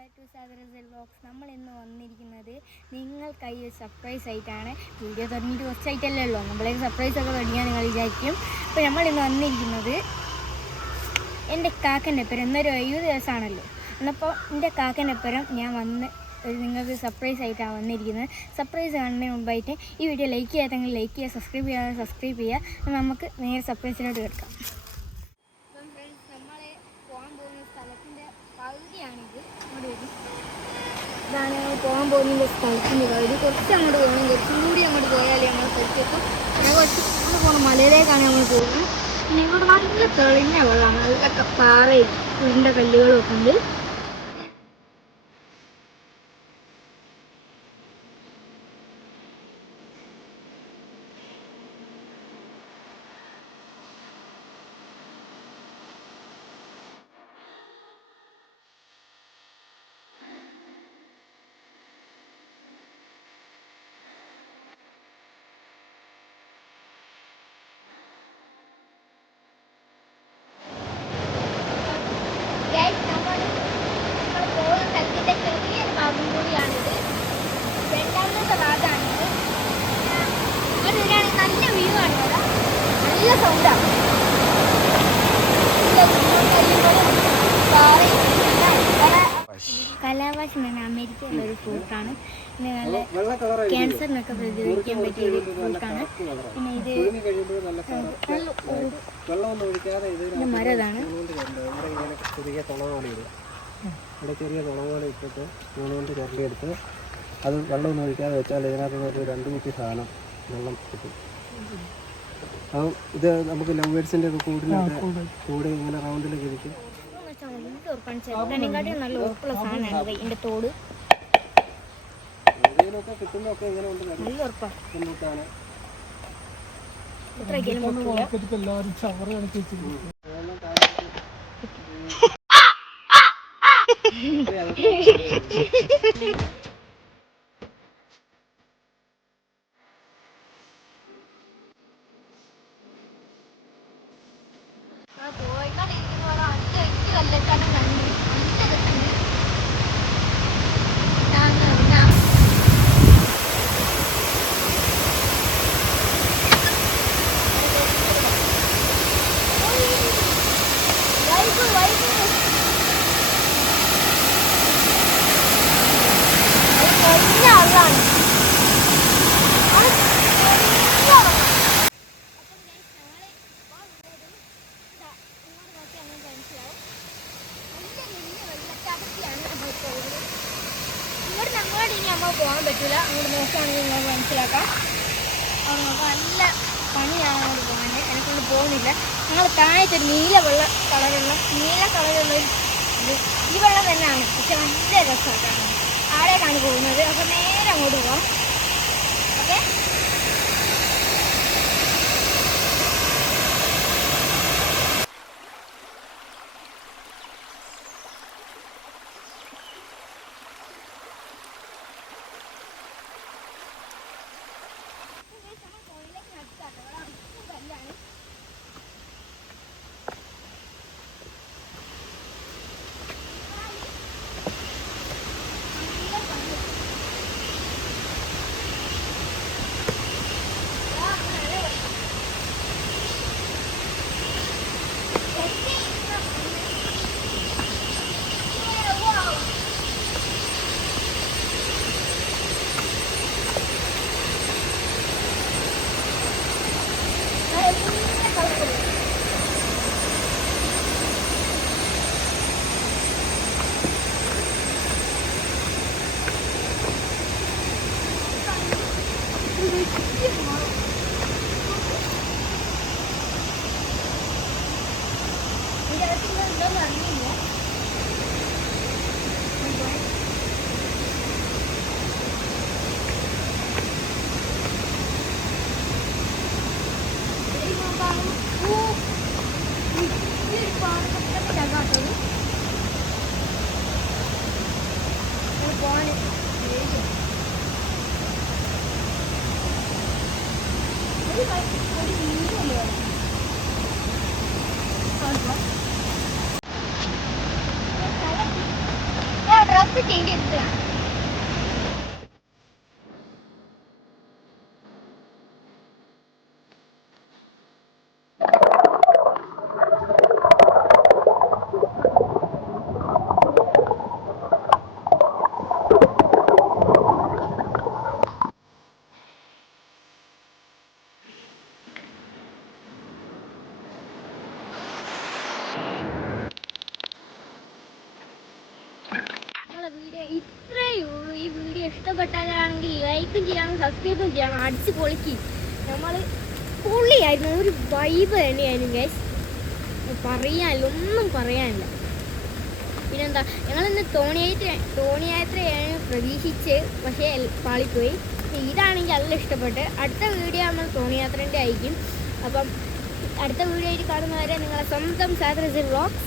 Back to സാഗരസ് vlogs. നമ്മൾ ഇന്ന് വന്നിരിക്കുന്നത് നിങ്ങൾക്കായി ഒരു സർപ്രൈസ് ആയിട്ടാണ്. വീഡിയോ തുടങ്ങിയിട്ട് കുറച്ചായിട്ടല്ലേ ഉള്ളൂ, നമ്മളേക്ക് സർപ്രൈസ് ഒക്കെ തുടങ്ങിയാൽ നിങ്ങൾ വിചാരിക്കും. അപ്പോൾ നമ്മൾ ഇന്ന് വന്നിരിക്കുന്നത് എൻ്റെ കാക്കൻ്റെ ഒപ്പരം ഇന്നൊരു 70 ദിവസമാണല്ലോ. എന്നപ്പോൾ എൻ്റെ കാക്കൻ്റെ ഒപ്പരം ഞാൻ വന്ന് നിങ്ങൾക്ക് സർപ്രൈസ് ആയിട്ടാണ് വന്നിരിക്കുന്നത്. സർപ്രൈസ് കാണുന്നതിന് മുമ്പായിട്ട് ഈ വീഡിയോ ലൈക്ക് ചെയ്യാത്തെങ്കിൽ ലൈക്ക് ചെയ്യുക, സബ്സ്ക്രൈബ് ചെയ്യാതെ സബ്സ്ക്രൈബ് ചെയ്യുക. നമുക്ക് നേരെ സർപ്രൈസിലോട്ട് കിടക്കാം. അപ്പം ഫ്രണ്ട്സ്, നമ്മൾ പോകാൻ പോകുന്ന സ്ഥലത്തിൻ്റെ പകുതിയാണിത്. അങ്ങോട്ട് വരും, ഇതാണ് ഞങ്ങൾ പോകാൻ പോകുന്ന സ്ഥലത്തിൻ്റെ പകുതി. കുറച്ച് അങ്ങോട്ട് പോകണം, കുറച്ചും കൂടി അങ്ങോട്ട് പോയാലേ നമ്മൾ സ്ഥലത്തെത്തും. ഞാൻ കുറച്ച് അങ്ങോട്ട് പോകണം, മലയിലേക്കാണ് നമ്മൾ പോകുന്നത്. പിന്നെ ഇങ്ങോട്ട് നല്ല തെളിഞ്ഞ വെള്ളമാണ്, നല്ല പാറയും ഉരുണ്ട കല്ലുകളും ഒക്കെ ഉണ്ട്. ഭാഗംകൂടിയാണിത്, രണ്ടാമത്തെ ഭാഗമാണിത്. ഇവിടെ വരികയാണെങ്കിൽ നല്ല വ്യൂ ആണ്, ഇവിടെ നല്ല സൗണ്ടാണ്. കലാവാശ് എന്ന് പറഞ്ഞാൽ അമേരിക്കയിലുള്ള ഒരു ഫ്രൂട്ടാണ്. പിന്നെ നല്ല ക്യാൻസറിനൊക്കെ പ്രതിരോധിക്കാൻ പറ്റിയ ഒരു ഫ്രൂട്ടാണ്. പിന്നെ ഇത് മരതാണ്. ഇവിടെ ചെറിയ തുളപോലെ ഇട്ടിട്ട് കൊണ്ട് ചുരണ്ടിയെടുത്ത് അത് വെള്ളമൊന്നും ഒഴിക്കാതെ വെച്ചാൽ ഇതിനകത്ത് നിന്ന് 2 കുപ്പി സാധനം വെള്ളം കിട്ടും. അപ്പം ഇത് നമുക്ക് ലവ് ബേർഡ്സിൻ്റെ കൂടെ ഇങ്ങനെ റൗണ്ടിലേക്ക് ഇരിക്കും. നല്ല ഉറപ്പുള്ള സാധനമാണ് ഇതിൻ്റെ തോട്. ഇതിനൊക്കെ കിട്ടുന്നതൊക്കെ ഇങ്ങനെ ഉണ്ട്, നല്ല ഉറപ്പാണ്. എല്ലാവരും ചവറ് കണക്കി ഇങ്ങോട്ട് ഞങ്ങളോട് ഇനി നമ്മൾ പോകാൻ പറ്റില്ല, അങ്ങോട്ട് നോക്കുകയാണെങ്കിൽ നിങ്ങൾക്ക് മനസ്സിലാക്കാം. നമുക്ക് നല്ല പണിയാണ് അങ്ങോട്ട് പോകാൻ, എനിക്കൊണ്ട് പോകുന്നില്ല. ഞങ്ങൾ താഴത്തൊരു നീല കളറുള്ള ഇത് ഈ വെള്ളം തന്നെയാണ്, പക്ഷെ നല്ല രസമായിട്ടാണ്. ആടേക്കാണ് പോകുന്നത്. അപ്പോൾ നേരെ അങ്ങോട്ട് പോകാം. ഓക്കെ, ബ്ലോക്ക് ചെയ്തെടുക്കുക. വീഡിയോ ഇത്രയേ ഉള്ളൂ. ഈ വീഡിയോ ഇഷ്ടപ്പെട്ടാലാണെങ്കിൽ ലൈക്കും ചെയ്യണം, സബ്സ്ക്രൈബും ചെയ്യണം. അടിച്ച് പൊളിക്ക്. നമ്മൾ പൊള്ളിയായിരുന്നു, ഒരു വൈബ് തന്നെയായിരുന്നു ഗൈസ്. പറയാനില്ല, ഒന്നും പറയാനില്ല. പിന്നെന്താ, ഞങ്ങളിന്ന് തോണിയാത്രയാണ് പ്രതീക്ഷിച്ച്, പക്ഷേ പാളിപ്പോയി. ഇതാണെങ്കിൽ നല്ല ഇഷ്ടപ്പെട്ട്. അടുത്ത വീഡിയോ നമ്മൾ തോണിയാത്രേൻ്റെ ആയിരിക്കും. അപ്പം അടുത്ത വീഡിയോ ആയിട്ട് കാണുന്നവരെ നിങ്ങളെ സ്വന്തം സാദൃശ്യ വ്ളോഗ്സ്